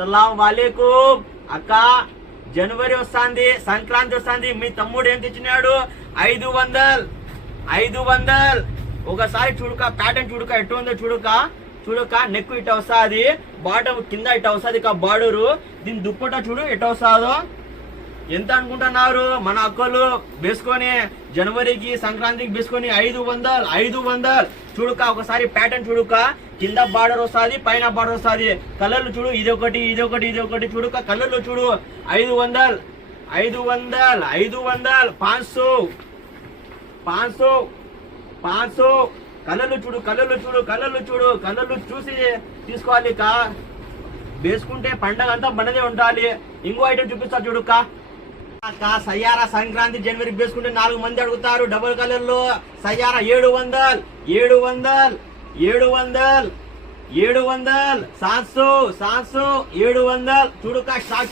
అస్సలాం వాలేకుం అక్క. జనవరి వస్తుంది, సంక్రాంతి వస్తుంది. మీ తమ్ముడు ఏం తెచ్చినాడు? 500. ఒకసారి చూడుక, ప్యాటర్న్ చూడుక ఎట్టు ఉందో చూడుక నెక్ ఇట్ట వస్తుంది, బాటమ్ కింద ఇట్ట వస్తుంది బార్డరు. దీని దుప్పట చూడు ఎట్ట వస్తుందో. ఎంత అనుకుంటున్నారు మన అక్కలు వేసుకొని జనవరికి సంక్రాంతికి వేసుకొని? 500. చూడుక ఒకసారి ప్యాటర్న్ చూడుక, కింద బార్డర్ వస్తుంది, పైన బార్డర్ వస్తుంది. కలర్లు చూడు, ఇదొకటి చూడుక, కలర్లు చూడు. 500, 500. కలర్లు చూసి తీసుకోవాలి కా. వేసుకుంటే పండగ అంతా మనదే ఉండాలి. ఇంకో ఐటమ్ చూపిస్తా చూడుక. సయ్యారా సంక్రాంతి జనవరి వేసుకుంటే 4 మంది అడుగుతారు. డబుల్ కలర్ లో సయ్యారా 700. 700. చూడుక stock,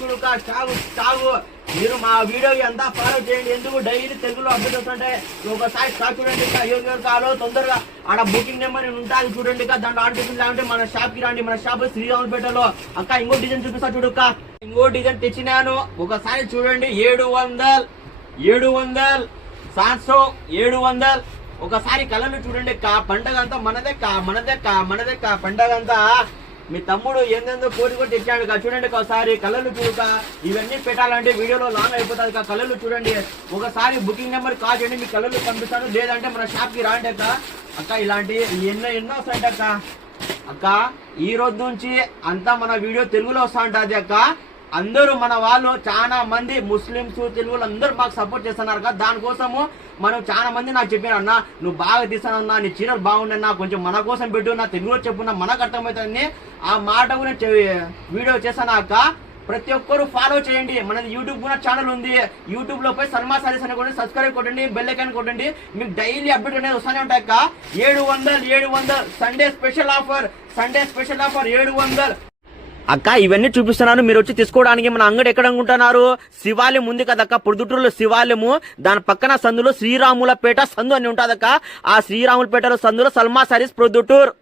stock. మీరు మా వీడియో అంతా ఫాలో చేయండి. ఎందుకు డైలీ తెలుగులో అప్డేట్ వస్తుంటే ఒకసారి స్టాక్ చూడండి. ఎవరు కావాలో తొందరగా ఆడ బుకింగ్ నెంబర్ ఉంటుంది చూడండి. దాంట్లో ఆర్డర్ లేకుంటే మన షాప్ కి రండి. మన షాప్ శ్రీరాములపేటలో. అక్క ఇంకో డిజైన్ చూపిస్తా చూడుక. ఇంకో డిజైన్ తెచ్చినాను, ఒకసారి చూడండి. 700. 700. ఒకసారి కలర్లు చూడండి. పండగ అంతా మనదే పండగ అంతా. మీ తమ్ముడు ఏందేందో కోరి తెచ్చాడు చూడండి. ఒకసారి కలర్లు చూడక. ఇవన్నీ పెట్టాలంటే వీడియోలో లాంగ్ అయిపోతుంది. కలర్లు చూడండి. ఒకసారి బుకింగ్ నెంబర్ కాల్ చేయండి, మీ కలర్లు పంపిస్తాను. లేదంటే మన షాప్ కి రాండి అక్క. ఇలాంటి ఎన్నో వస్తాయంట అక్క. ఈ రోజు నుంచి అంతా మన వీడియో తెలుగులో వస్తా ఉంటుంది అక్క. అందరూ మన వాళ్ళు చాలా మంది ముస్లింస్ తెలుగులో అందరూ మాకు సపోర్ట్ చేస్తున్నారు కదా. దానికోసము మనం చాలా మంది నాకు చెప్పారు, అన్న నువ్వు బాగా తీస్తానన్నా, నీ చీరలు బాగుండన్నా, కొంచెం మన కోసం పెట్టు, నా తెలుగులో చెప్పున్నా, మనకు అర్థమవుతుందని ఆ మాట కూడా వీడియో చేశాను అక్క. ప్రతి ఒక్కరు ఫాలో చేయండి. మనది యూట్యూబ్ కూడా ఛానల్ ఉంది. యూట్యూబ్ లో పోయి సల్మా సారీస్ అని కూడా సబ్స్క్రైబ్ కొట్టండి, బెల్ ఐకాన్ కొట్టండి. మీకు డైలీ అప్డేట్ అనేది వస్తూనే ఉంటాయి అక్క. 700. సండే స్పెషల్ ఆఫర్ 700 అక్క. ఇవన్నీ చూపిస్తున్నాను, మీరు వచ్చి తీసుకోవడానికి. మన అంగడి ఎక్కడ అనుకుంటున్నారు? శివాలయం ఉంది కదక్క, పొద్దుటూరులో శివాలయము. దాని పక్కన సందులో శ్రీరాములపేట సందు అని ఉంటుందక్క. ఆ శ్రీరాములపేటలో సందులో సల్మా సారీస్ పొద్దుటూరు.